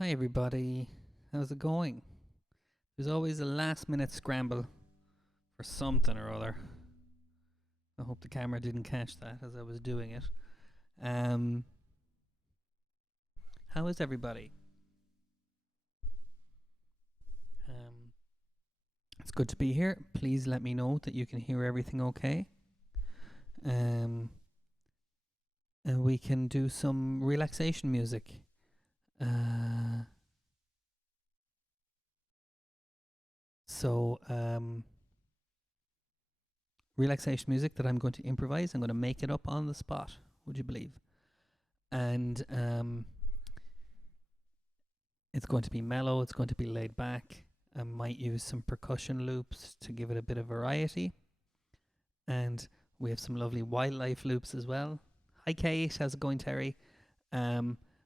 Hi, everybody. How's it going? There's always a last minute scramble for something or other. I hope the camera didn't catch that as I was doing it. Um, how is everybody? Um, it's good to be here. Please let me know that you can hear everything okay. Um, and we can do some relaxation music. Uh, so, relaxation music that I'm going to improvise. I'm going to make it up on the spot. Would you believe? And it's going to be mellow, it's going to be laid back. I might use some percussion loops to give it a bit of variety. And we have some lovely wildlife loops as well. Hi, Kate. How's it going, Terry?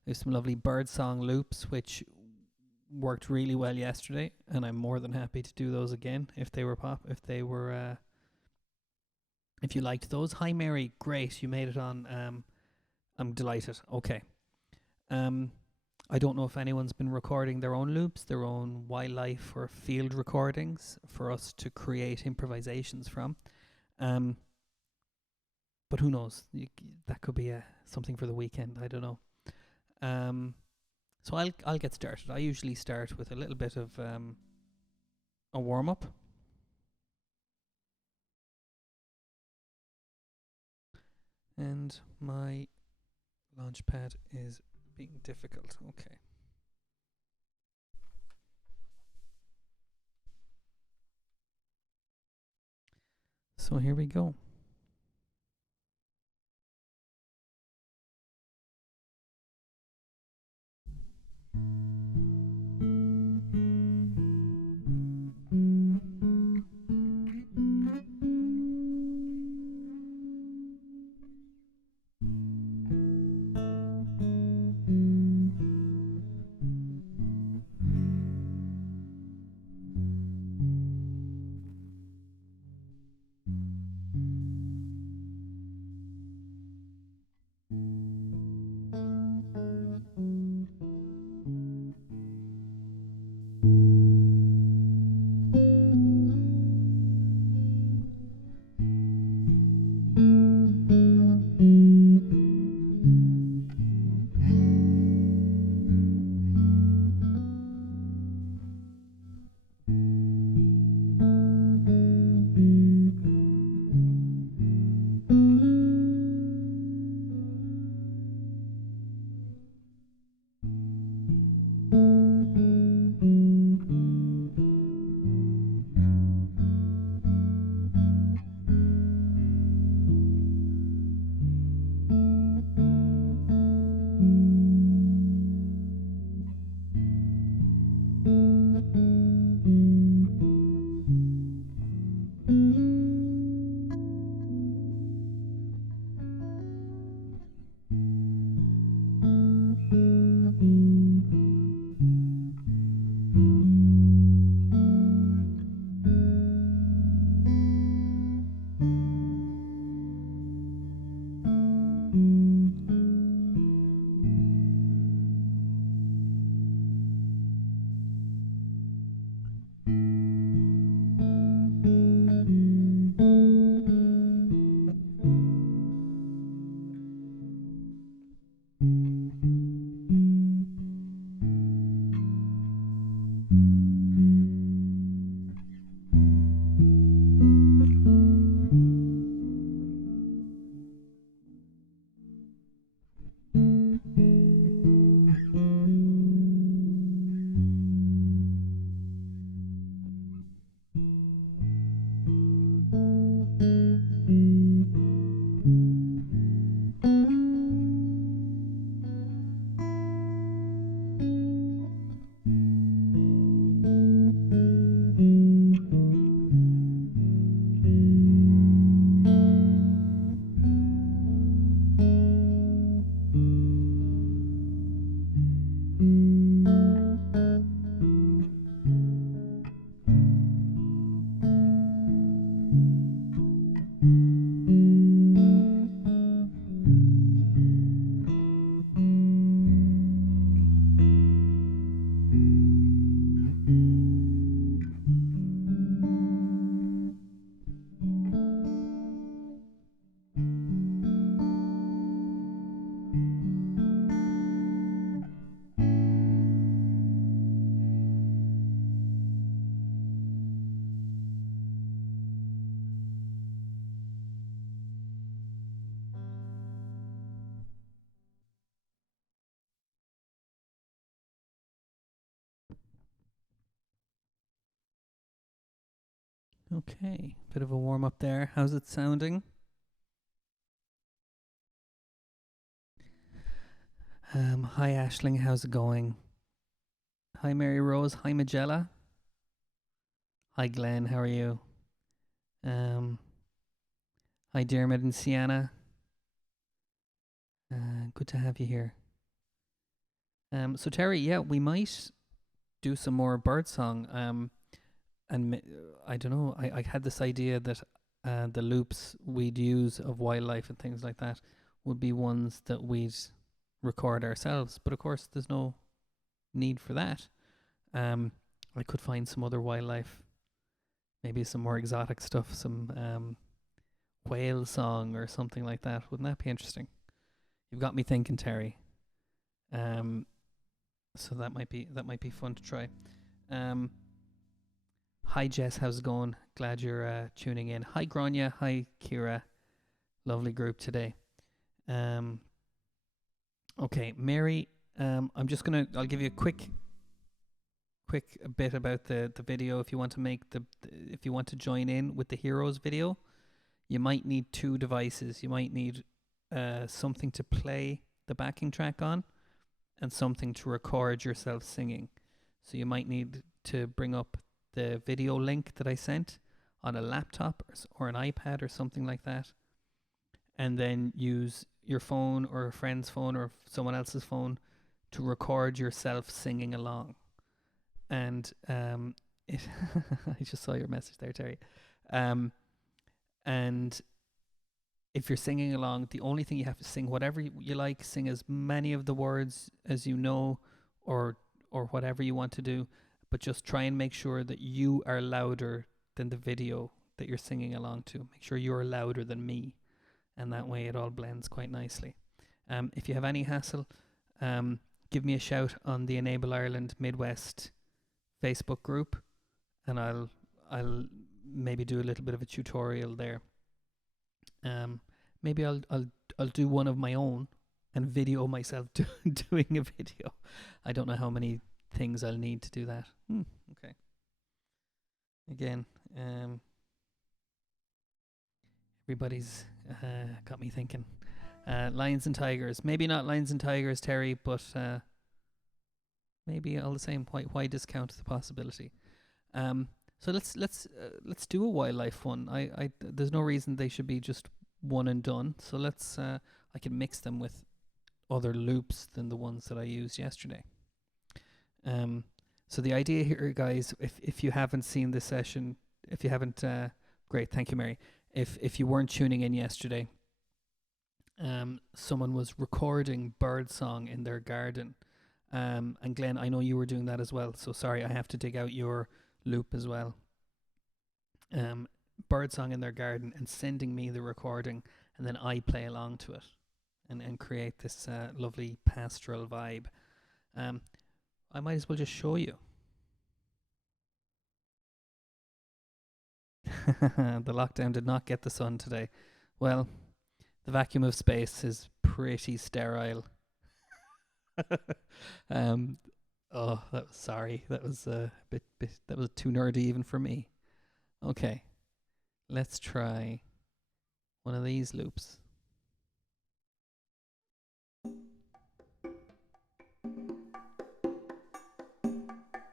We have some lovely birdsong loops, which worked really well yesterday, and I'm more than happy to do those again if they were if you liked those. Hi, Mary. Great, you made it on. I'm delighted. Okay. Um, I don't know if anyone's been recording their own loops, their own wildlife or field recordings for us to create improvisations from. Um, but who knows? That could be something for the weekend. I don't know. Um, so I'll get started. I usually start with a little bit of a warm up, and my launchpad is being difficult. Okay. So here we go. Okay, bit of a warm up there. How's it sounding? Hi Ashling, how's it going? Hi Mary Rose, hi Magella. Hi Glenn, how are you? Um, Hi Dermot and Sienna. Good to have you here. So Terry, yeah, we might do some more birdsong. And I don't know. I had this idea that the loops we'd use of wildlife and things like that would be ones that we'd record ourselves. But of course, there's no need for that. I could find some other wildlife, maybe some more exotic stuff, some whale song or something like that. Wouldn't that be interesting? You've got me thinking, Terry. So that might be fun to try. Hi Jess, how's it going? Glad you're tuning in. Hi Grania, hi Kira. Lovely group today. Okay, Mary. I'll give you a quick bit about the video. If you want to join in with the heroes video, you might need two devices. You might need something to play the backing track on, and something to record yourself singing. So you might need to bring up the video link that I sent on a laptop or an iPad or something like that, and then use your phone or a friend's phone or someone else's phone to record yourself singing along. And I just saw your message there, Terry. And if you're singing along, the only thing you have to sing whatever you like, sing as many of the words as you know, or whatever you want to do, but just try and make sure that you are louder than the video that you're singing along to. Make sure you're louder than me, and that way it all blends quite nicely. If you have any hassle, give me a shout on the Enable Ireland Midwest Facebook group, and I'll maybe do a little bit of a tutorial there. Maybe I'll do one of my own and video myself doing a video. I don't know how many things I'll need to do that. Okay. Again, everybody's got me thinking. Lions and tigers. Maybe not lions and tigers, Terry, but maybe all the same. Why discount the possibility? So let's do a wildlife one. There's no reason they should be just one and done. So I can mix them with other loops than the ones that I used yesterday. So the idea here, guys, if you haven't seen this session, if you haven't, great, thank you, Mary. If you weren't tuning in yesterday, someone was recording birdsong in their garden. And Glenn, I know you were doing that as well. So sorry, I have to dig out your loop as well. Birdsong in their garden and sending me the recording, and then I play along to it and create this lovely pastoral vibe. I might as well just show you. The lockdown did not get the sun today. Well, the vacuum of space is pretty sterile. Oh, that was sorry. That was a bit. That was too nerdy even for me. Okay, let's try one of these loops.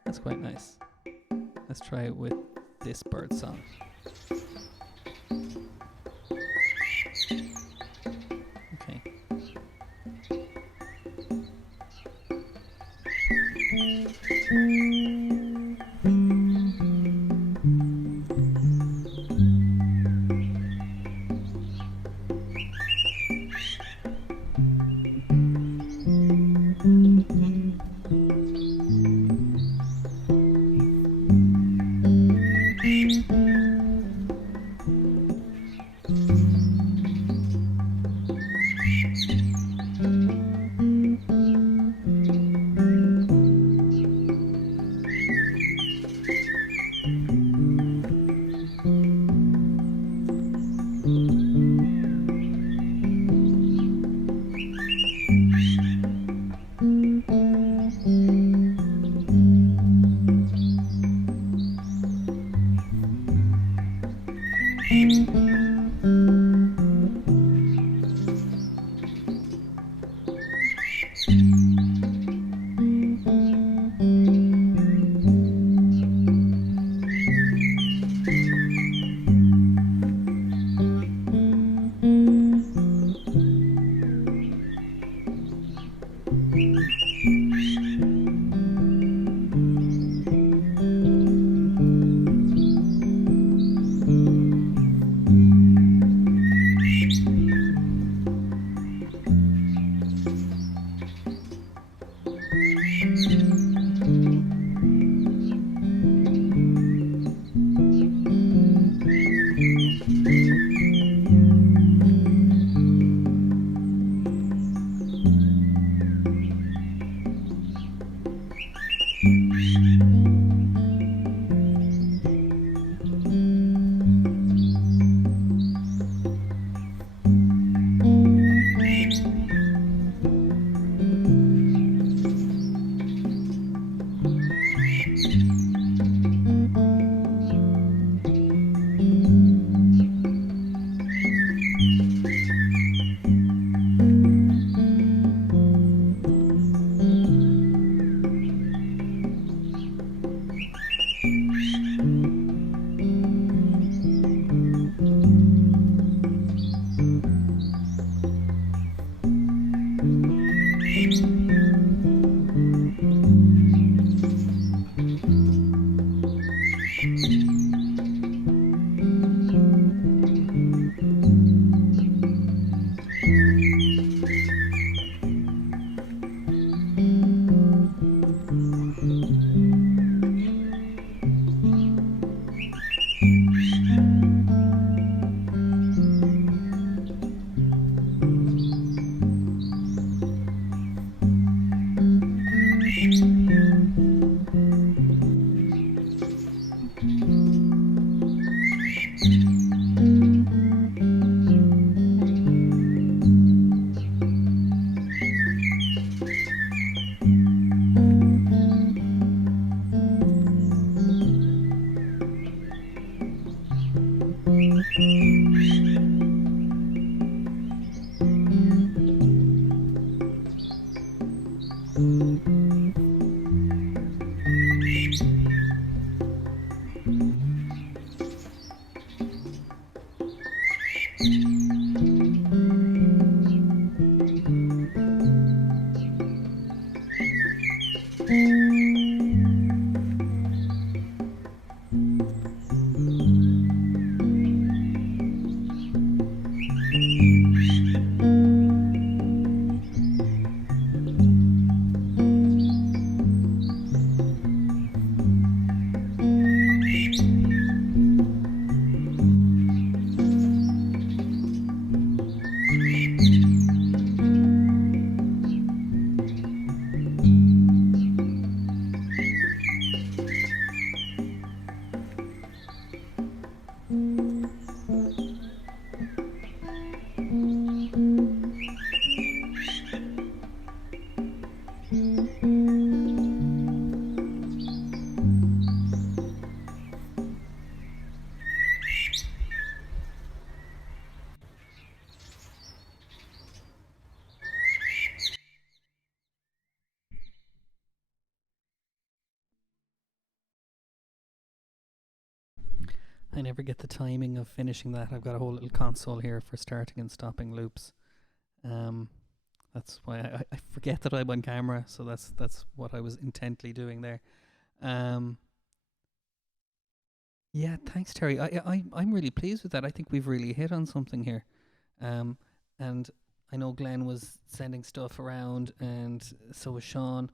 That's quite nice. Let's try it with this bird song. Okay. I never get the timing of finishing that. I've got a whole little console here for starting and stopping loops. Um, that's why I forget that I'm on camera. So that's what I was intently doing there. Um, yeah, thanks, Terry. I'm really pleased with that. I think we've really hit on something here. Um, and I know Glenn was sending stuff around, and so was Sean.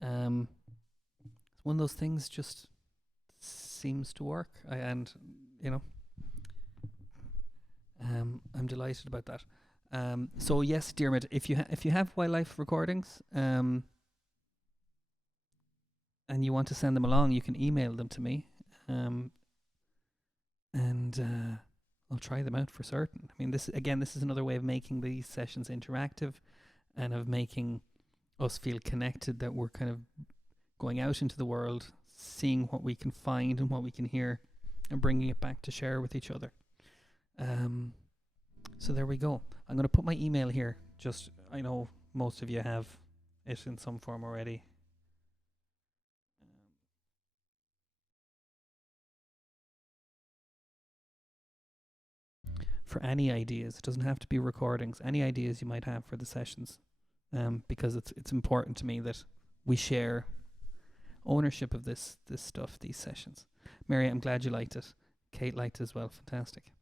Um, one of those things just seems to work, and you know, I'm delighted about that. So yes, Dermot, if you have wildlife recordings, and you want to send them along, you can email them to me, and I'll try them out for certain. I mean, this is another way of making these sessions interactive, and of making us feel connected. That we're kind of going out into the world, seeing what we can find and what we can hear, and bringing it back to share with each other. So there we go. I'm going to put my email here. Just, I know most of you have it in some form already. For any ideas, it doesn't have to be recordings, any ideas you might have for the sessions, because it's important to me that we share ownership of this stuff, these sessions. Mary, I'm glad you liked it. Kate liked it as well. Fantastic.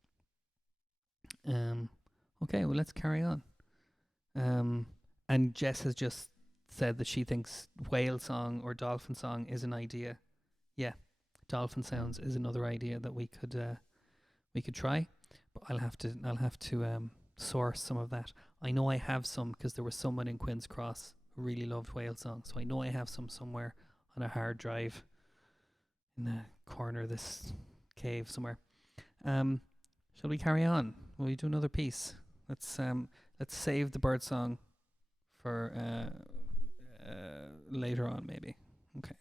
Okay, well, let's carry on. And Jess has just said that she thinks whale song or dolphin song is an idea. Yeah, dolphin sounds is another idea that we could try, but I'll have to source some of that. I know I have some because there was someone in Queen's Cross who really loved whale song, so I know I have some somewhere on a hard drive in the corner of this cave somewhere. Shall we carry on? Will we do another piece? Let's save the bird song for later on, maybe. Okay.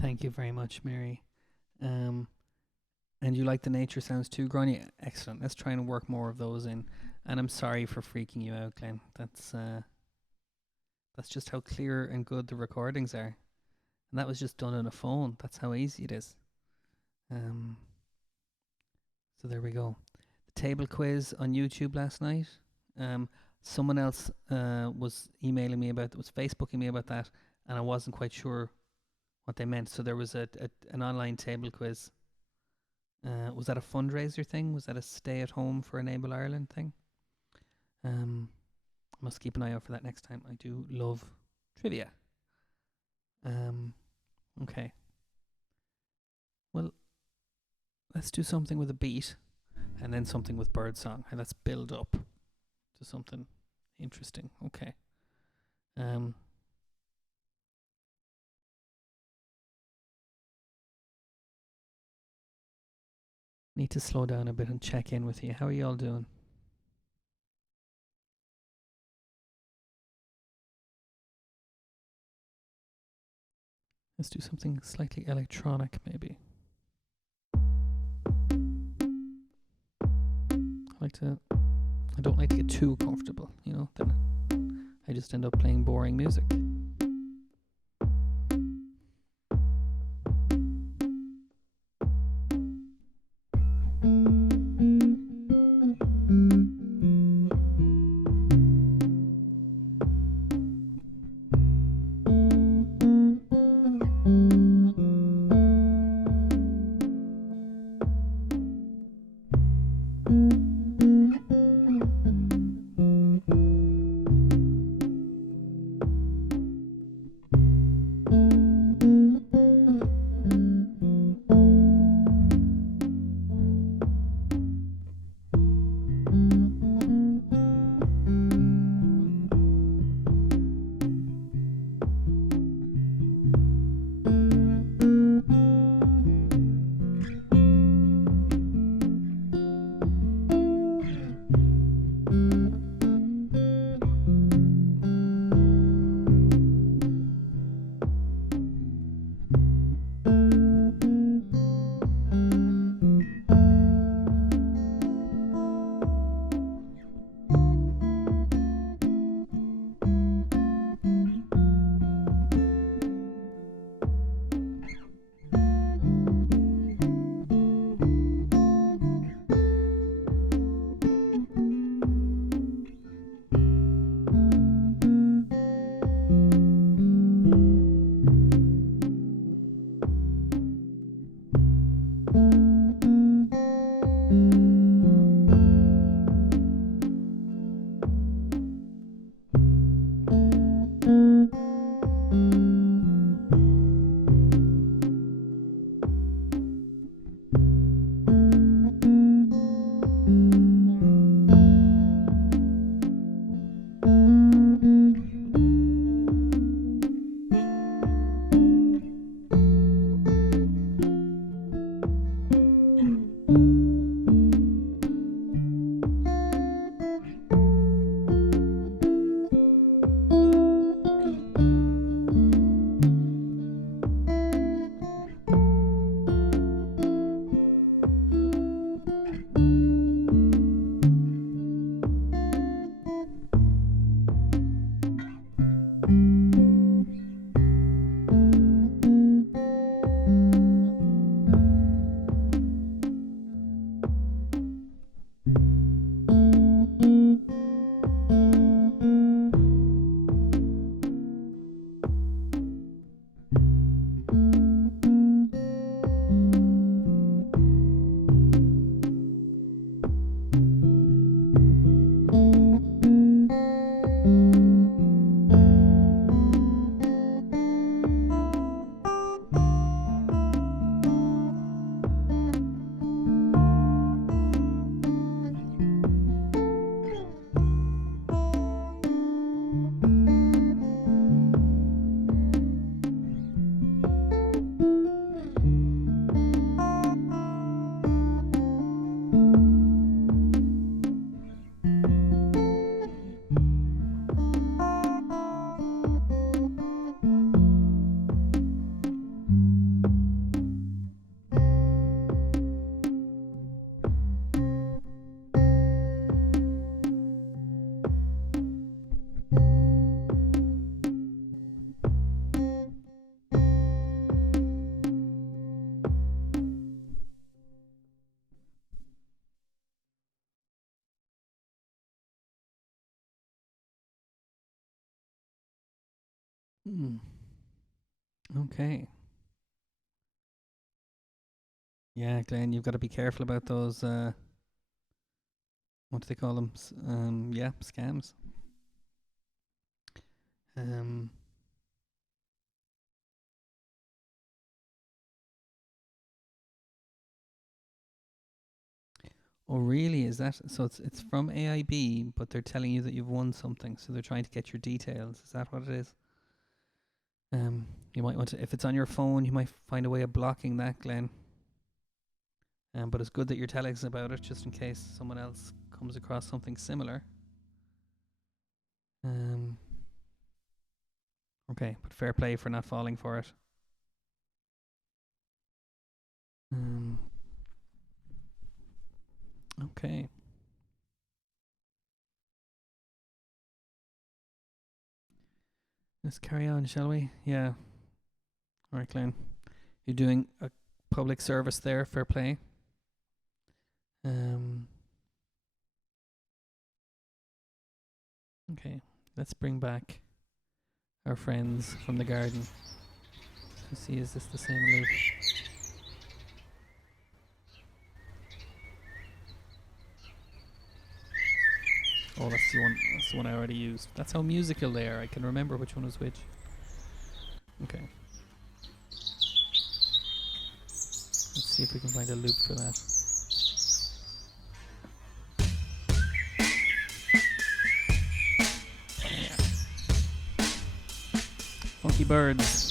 Thank you very much, Mary. Um, and you like the nature sounds too, Grania? Excellent. Let's try and work more of those in. And I'm sorry for freaking you out, Glenn. That's just how clear and good the recordings are. And that was just done on a phone. That's how easy it is. Um, so there we go. The table quiz on YouTube last night. Someone else was emailing me about, was Facebooking me about that, and I wasn't quite sure what they meant. So there was an online table quiz. Was that a fundraiser thing? Was that a stay at home for Enable Ireland thing? I must keep an eye out for that next time. I do love trivia. Okay. Well, let's do something with a beat and then something with birdsong. And let's build up to something interesting. Okay. Need to slow down a bit and check in with you. How are you all doing? Let's do something slightly electronic, maybe. I don't like to get too comfortable, you know, then I just end up playing boring music. Hmm. Okay. Yeah, Glenn, you've got to be careful about those. What do they call them? Yeah, scams. Um. Oh, really? Is that so? It's from AIB, but they're telling you that you've won something, so they're trying to get your details. Is that what it is? Um. You might want to, if it's on your phone, you might find a way of blocking that, Glenn. But it's good that you're telling us about it, just in case someone else comes across something similar. Um. Okay, but fair play for not falling for it. Um. Okay. Let's carry on, shall we? Yeah. All right, Glenn. You're doing a public service there. Fair play. Um. Okay. Let's bring back our friends from the garden. Let's see, is this the same loop? Oh, that's the one. That's the one I already used. That's how musical they are. I can remember which one was which. Okay. Let's see if we can find a loop for that. Yeah. Funky Birds.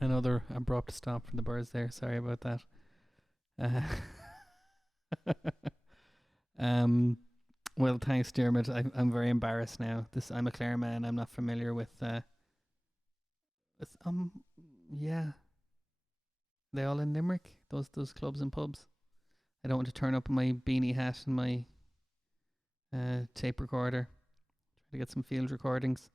Another abrupt stop from the birds there. Sorry about that. um, well, thanks, Dermot. I'm very embarrassed now. I'm a Clare man. I'm not familiar with with yeah. They all in Limerick. Those clubs and pubs. I don't want to turn up in my beanie hat and my tape recorder. Try to get some field recordings.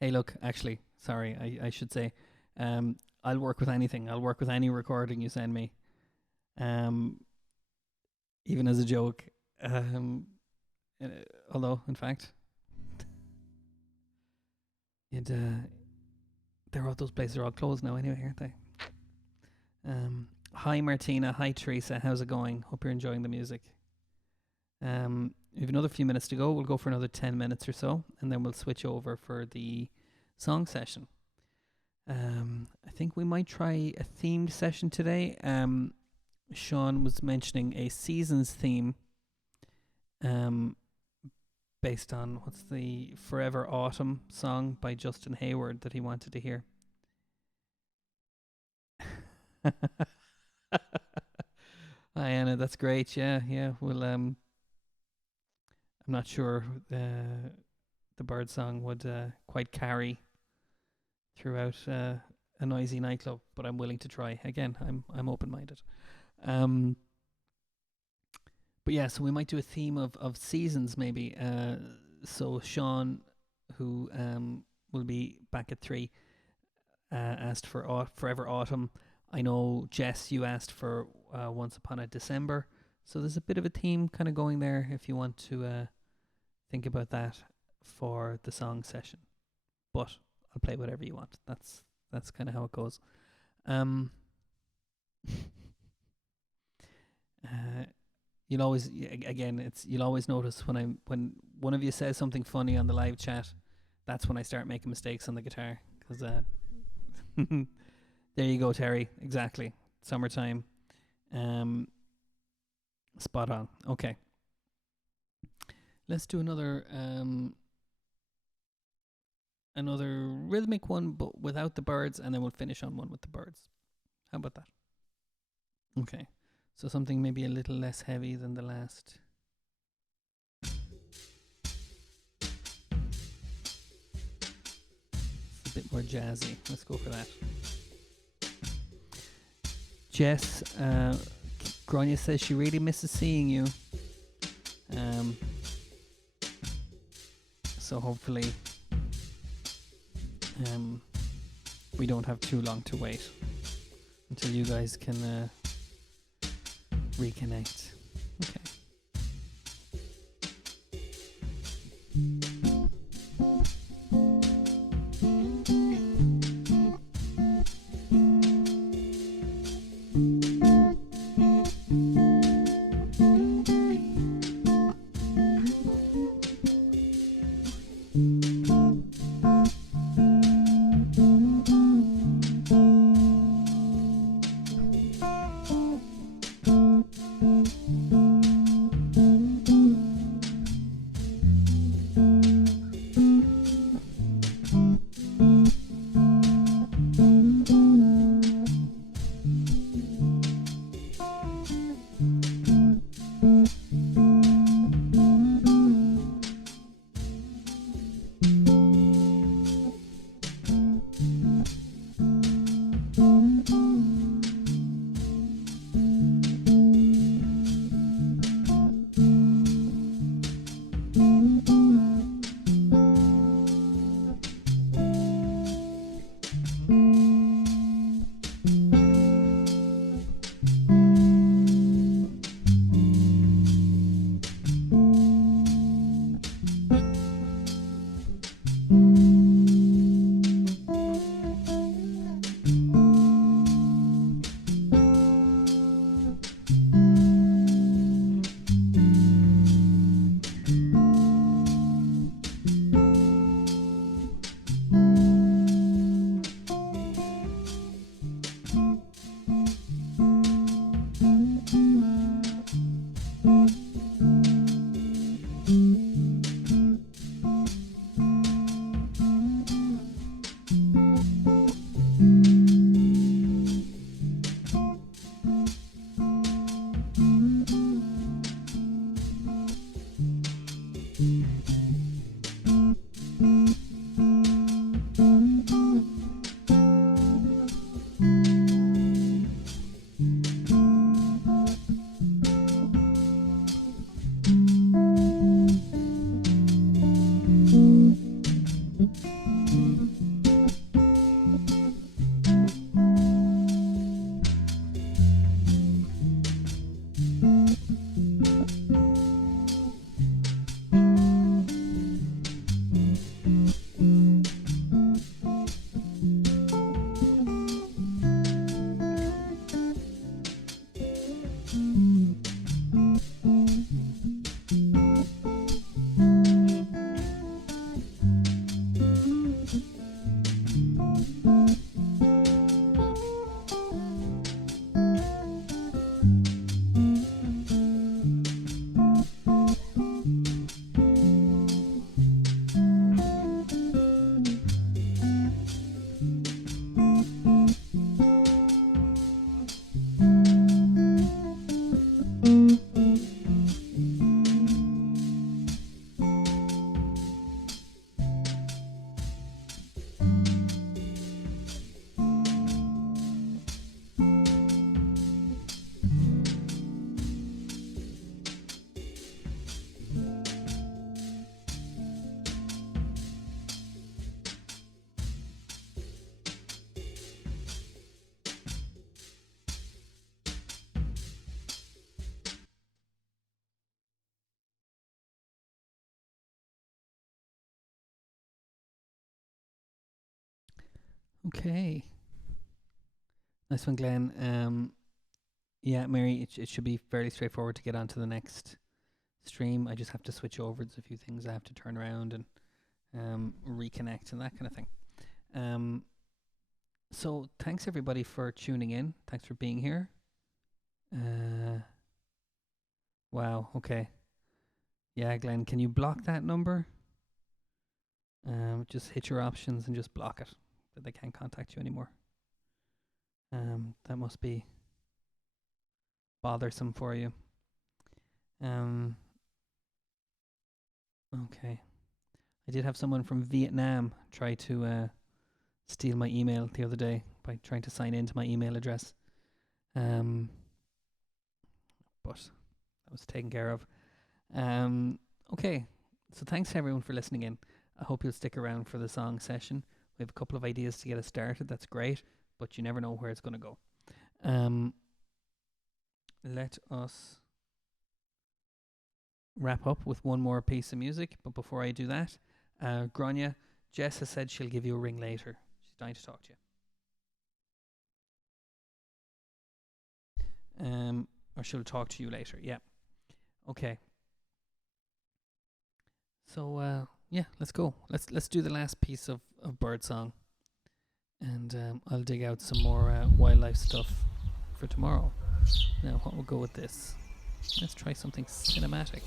Hey, look, actually, sorry, I should say, I'll work with anything. I'll work with any recording you send me, even as a joke. Uh, Although, in fact, those places are all closed now anyway, aren't they? Hi, Martina. Hi, Teresa. How's it going? Hope you're enjoying the music. We have another few minutes to go. We'll go for another 10 minutes or so, and then we'll switch over for the song session. I think we might try a themed session today. Sean was mentioning a seasons theme based on what's the Forever Autumn song by Justin Hayward that he wanted to hear. Hi, Anna, that's great. Yeah. Well, I'm not sure the bird song would quite carry throughout a noisy nightclub, but I'm willing to try. Again, I'm open-minded. But yeah, so we might do a theme of seasons maybe. So Sean, who will be back at 3, asked for Forever Autumn. I know, Jess, you asked for Once Upon a December. So there's a bit of a theme kind of going there if you want to think about that for the song session. But I'll play whatever you want. That's kind of how it goes. You'll always notice when one of you says something funny on the live chat, that's when I start making mistakes on the guitar. Because there you go, Terry. Exactly. Summertime. Spot on. Okay. Let's do another rhythmic one, but without the birds, and then we'll finish on one with the birds. How about that? Okay. So something maybe a little less heavy than the last. It's a bit more jazzy. Let's go for that. Jess, Grania says she really misses seeing you. So hopefully we don't have too long to wait until you guys can reconnect. Okay. Okay. Nice one, Glenn. Yeah, Mary, it should be fairly straightforward to get onto the next stream. I just have to switch over. There's a few things I have to turn around and reconnect and that kind of thing. So thanks everybody for tuning in. Thanks for being here. Wow. Okay. Yeah, Glenn, can you block that number? Just hit your options and just block it, that they can't contact you anymore. That must be bothersome for you. Okay. I did have someone from Vietnam try to steal my email the other day by trying to sign into my email address. But that was taken care of. Okay. So thanks to everyone for listening in. I hope you'll stick around for the song session. We have a couple of ideas to get us started. That's great, but you never know where it's going to go. Let us wrap up with one more piece of music. But before I do that, Grania, Jess has said she'll give you a ring later. She's dying to talk to you. Or she'll talk to you later. Yeah. Okay. So yeah, let's go. Let's do the last piece of Birdsong, and I'll dig out some more wildlife stuff for tomorrow. Now, what will go with this? Let's try something cinematic.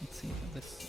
Let's see how this.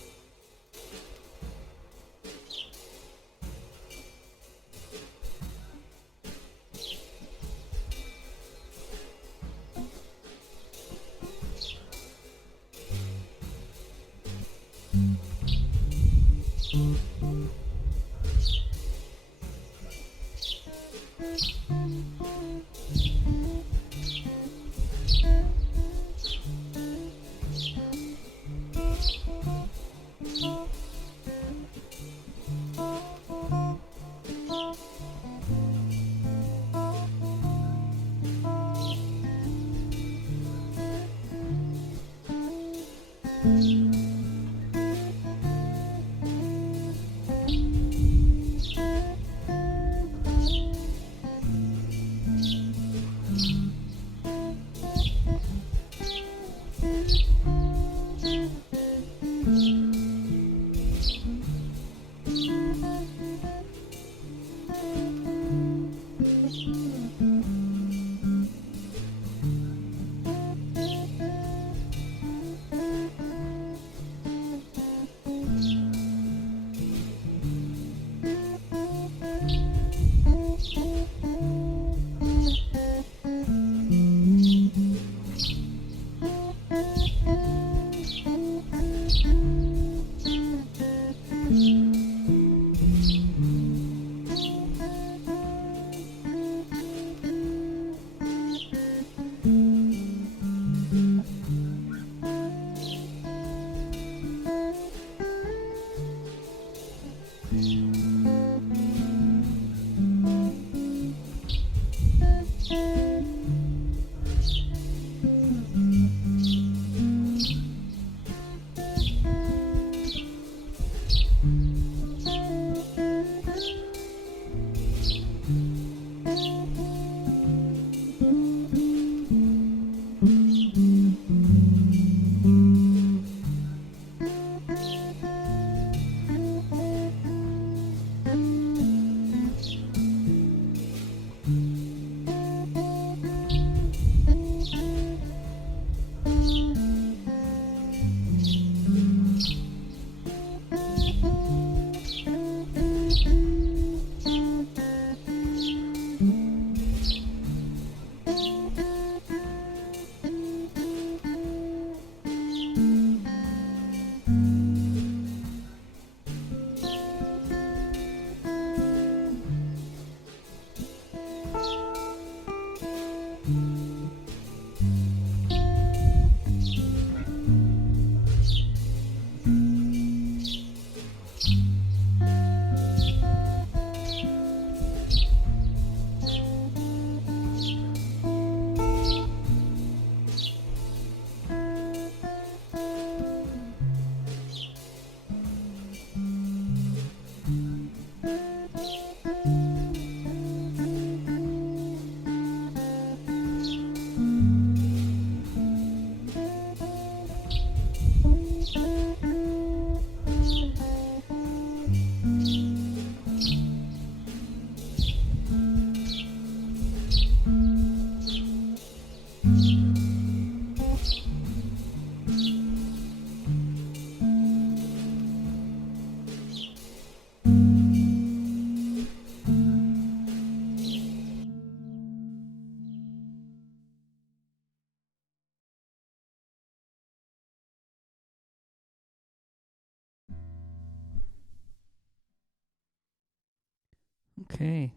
Okay.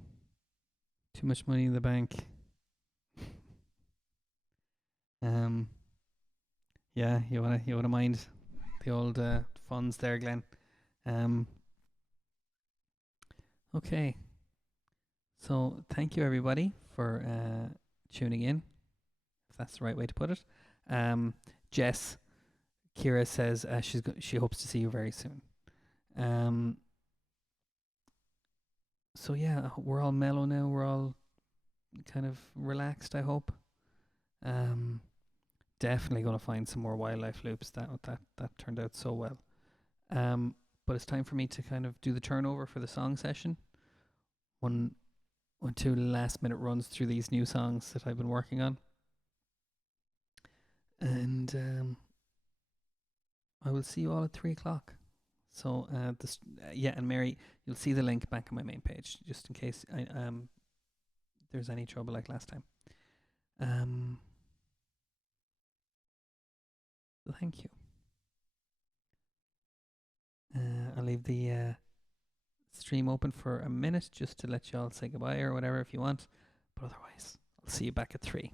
Too much money in the bank. Um. Yeah, you wanna mind the old funds there, Glenn. Um. Okay. So thank you everybody for tuning in, if that's the right way to put it. Um. Jess, Kira says she hopes to see you very soon. Um. So yeah, we're all mellow now. We're all kind of relaxed, I hope. Um. Definitely gonna find some more wildlife loops. That turned out so well. Um. But it's time for me to kind of do the turnover for the song session. One, one, two last minute runs through these new songs that I've been working on, and I will see you all at 3 o'clock. So yeah, and Mary, you'll see the link back on my main page, just in case there's any trouble like last time. Um, Thank you. I'll leave the stream open for a minute just to let you all say goodbye or whatever if you want. But otherwise, I'll see you back at 3.